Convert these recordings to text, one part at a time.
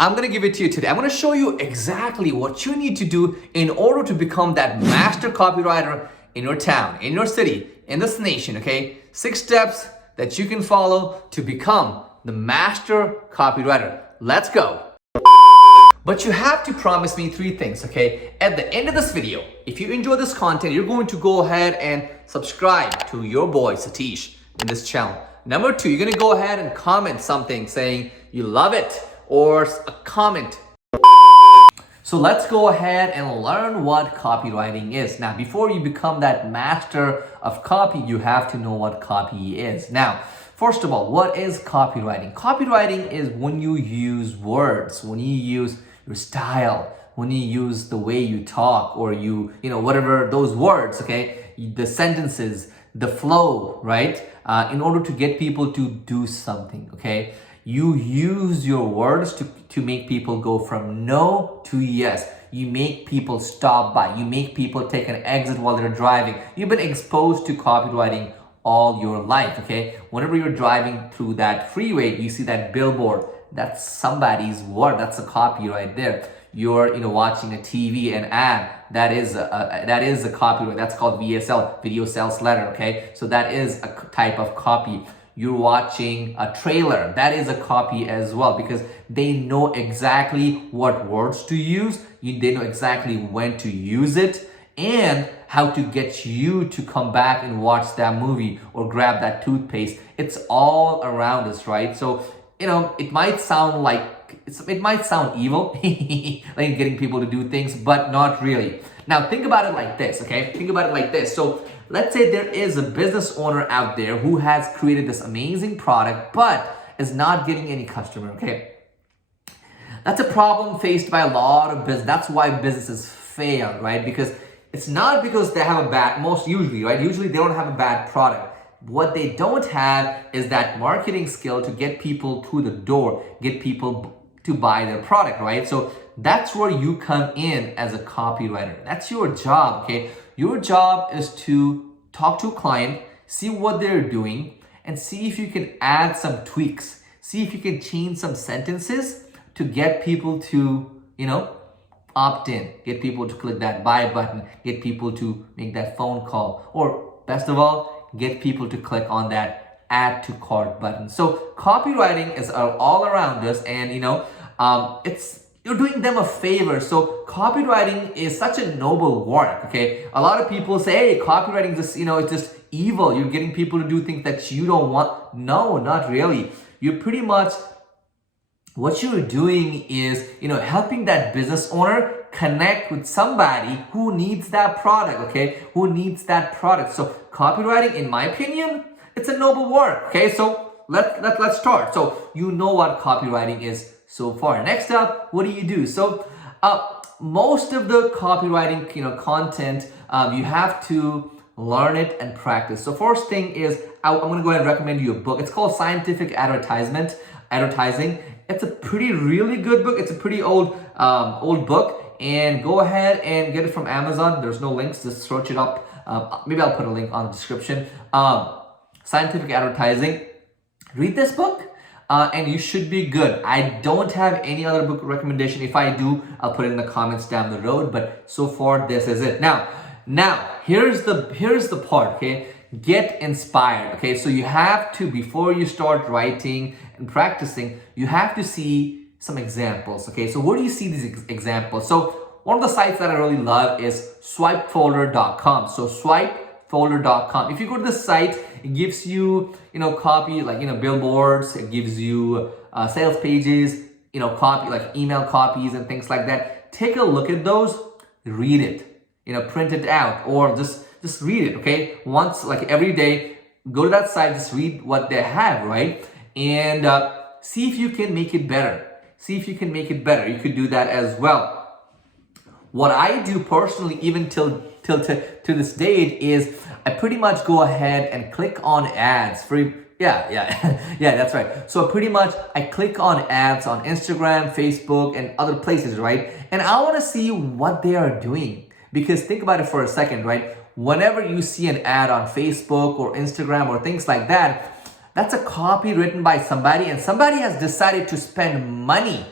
I'm going to give it to you today. I'm going to show you exactly what you need to do in order to become that master copywriter in your town, in your city, in this nation, okay? 6 steps that you can follow to become the master copywriter. Let's go. But you have to promise me 3 things, okay? At the end of this video, if you enjoy this content, you're going to go ahead and subscribe to your boy Satish in this channel. Number 2, you're going to go ahead and comment something saying you love it, or a comment. So let's go ahead and learn what copywriting is. Now, before you become that master of copy, you have to know what copy is. Now, first of all, what is copywriting? Copywriting is when you use words, when you use your style, when you use the way you talk, or whatever those words, okay? The sentences, the flow, right? In order to get people to do something, okay? You use your words to make people go from no to yes. You make people stop by. You make people take an exit while they're driving. You've been exposed to copywriting all your life, okay? Whenever you're driving through that freeway, you see that billboard. That's somebody's word. That's a copy right there. You're watching a TV, an ad. That is a copyright. That's called VSL, video sales letter, okay? So that is a type of copy. You're watching a trailer, that is a copy as well, because they know exactly what words to use, they know exactly when to use it, and how to get you to come back and watch that movie or grab that toothpaste. It's all around us, right? So, it might sound evil, like getting people to do things, but not really. Now, think about it like this, okay? Think about it like this. So, let's say there is a business owner out there who has created this amazing product, but is not getting any customer, okay? That's a problem faced by a lot of business. That's why businesses fail, right? Because it's not because they have usually they don't have a bad product. What they don't have is that marketing skill to get people through the door, get people to buy their product, right? So that's where you come in as a copywriter. That's your job, okay? Your job is to talk to a client, see what they're doing, and see if you can add some tweaks. See if you can change some sentences to get people to, opt in, get people to click that buy button, get people to make that phone call, or best of all, get people to click on that add to cart button. So copywriting is all around us, and you're doing them a favor. So copywriting is such a noble work, okay? A lot of people say, hey, copywriting is just, it's just evil. You're getting people to do things that you don't want. No, not really. You're pretty much, what you're doing is, helping that business owner connect with somebody who needs that product, okay? Who needs that product. So copywriting, in my opinion, it's a noble work, okay? So let's start. So you know what copywriting is so far. Next up, what do you do? So most of the copywriting content, you have to learn it and practice. So first thing is, I'm going to go ahead and recommend you a book. It's called Scientific Advertising. It's a really good book. It's a pretty old book, and go ahead and get it from Amazon. There's no links, just search it up. Maybe I'll put a link on the description. Scientific Advertising. Read this book. And you should be good. I don't have any other book recommendation. If I do, I'll put it in the comments down the road. But so far, this is it. Now, here's the part. Okay, get inspired. Okay, so you have to, before you start writing and practicing, you have to see some examples. Okay, so where do you see these examples? So one of the sites that I really love is swipefolder.com. So swipefolder.com. If you go to the site, it gives you, copy like, billboards. It gives you sales pages, copy like email copies and things like that. Take a look at those, read it, print it out, or just read it, okay? Once, like every day, go to that site, just read what they have, right? And see if you can make it better. You could do that as well. What I do personally, even till this date, is I pretty much go ahead and click on ads. Yeah, that's right. So pretty much I click on ads on Instagram, Facebook, and other places, right? And I want to see what they are doing. Because think about it for a second, right? Whenever you see an ad on Facebook or Instagram or things like that, that's a copy written by somebody, and somebody has decided to spend money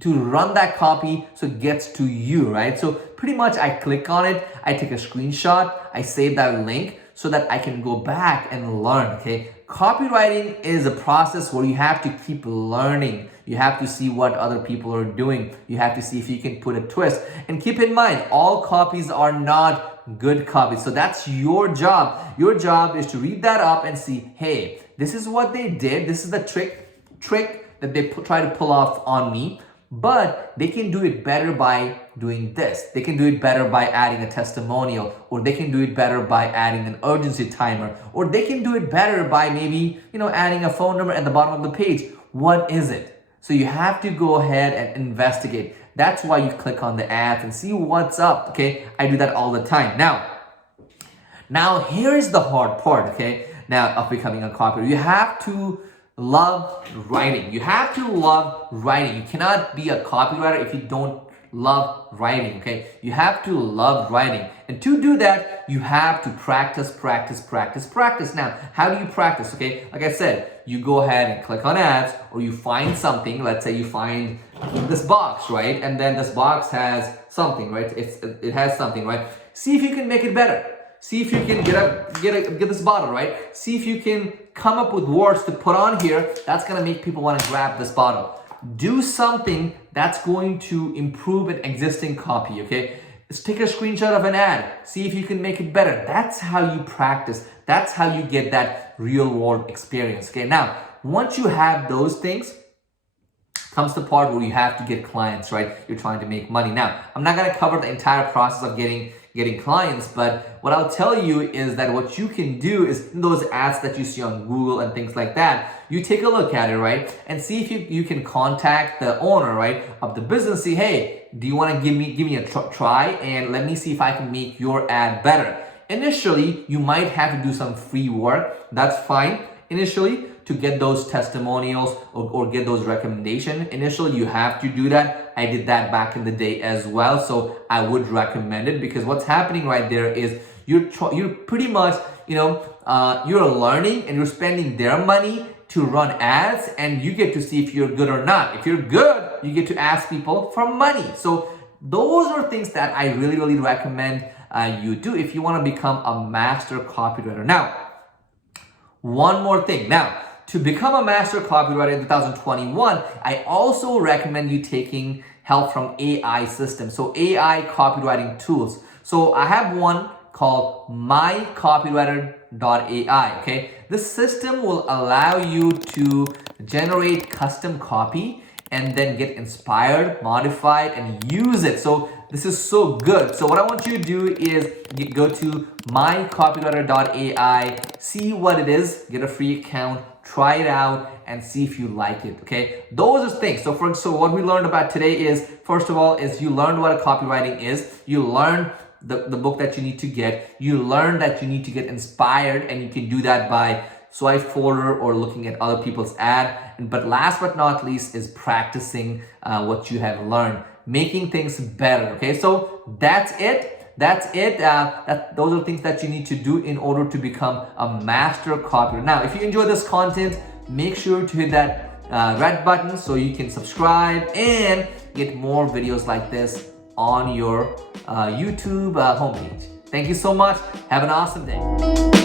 to run that copy so it gets to you, right? So pretty much I click on it, I take a screenshot, I save that link so that I can go back and learn, okay? Copywriting is a process where you have to keep learning. You have to see what other people are doing. You have to see if you can put a twist. And keep in mind, all copies are not good copies. So that's your job. Your job is to read that up and see, hey, this is what they did. This is the trick that they try to pull off on me. But they can do it better by doing this. They can do it better by adding a testimonial, or they can do it better by adding an urgency timer, or they can do it better by maybe, adding a phone number at the bottom of the page. What is it? So you have to go ahead and investigate. That's why you click on the ads and see what's up, okay? I do that all the time. Now here's the hard part, okay? Now of becoming a copywriter. You have to love writing. You have to love writing. You cannot be a copywriter if you don't love writing, okay? You have to love writing. And to do that, you have to practice. Now, how do you practice, okay? Like I said, you go ahead and click on ads, or you find something. Let's say you find this box, right? And then this box has something, right? It has something, right? See if you can make it better. See if you can get this bottle, right? See if you can come up with words to put on here that's gonna make people want to grab this bottle. Do something that's going to improve an existing copy, okay? Let's take a screenshot of an ad. See if you can make it better. That's how you practice. That's how you get that real world experience, okay? Now, once you have those things, comes the part where you have to get clients, right? You're trying to make money. Now, I'm not gonna cover the entire process of getting clients, but what I'll tell you is that what you can do is those ads that you see on Google and things like that, you take a look at it, right? And see if you can contact the owner, right, of the business. Say, hey, do you want to give me a try, and let me see if I can make your ad better. Initially, you might have to do some free work. That's fine. Initially, to get those testimonials or get those recommendations. Initially, you have to do that. I did that back in the day as well. So I would recommend it, because what's happening right there is you're pretty much, you're learning and you're spending their money to run ads, and you get to see if you're good or not. If you're good, you get to ask people for money. So those are things that I really, really recommend you do if you want to become a master copywriter. Now, one more thing. Now, to become a master copywriter in 2021, I also recommend you taking help from AI systems. So AI copywriting tools. So I have one called mycopywriter.ai, okay? This system will allow you to generate custom copy and then get inspired, modified, and use it. So this is so good. So what I want you to do is go to mycopywriter.ai, see what it is, get a free account, try it out, and see if you like it, okay? Those are things. So what we learned about today is, first of all, is you learned what a copywriting is. You learned the book that you need to get. You learned that you need to get inspired, and you can do that by swipe forward or looking at other people's ad. But last but not least is practicing what you have learned, making things better, okay? So that's it. Those are things that you need to do in order to become a master copywriter. Now, if you enjoy this content, make sure to hit that red button so you can subscribe and get more videos like this on your YouTube homepage. Thank you so much. Have an awesome day.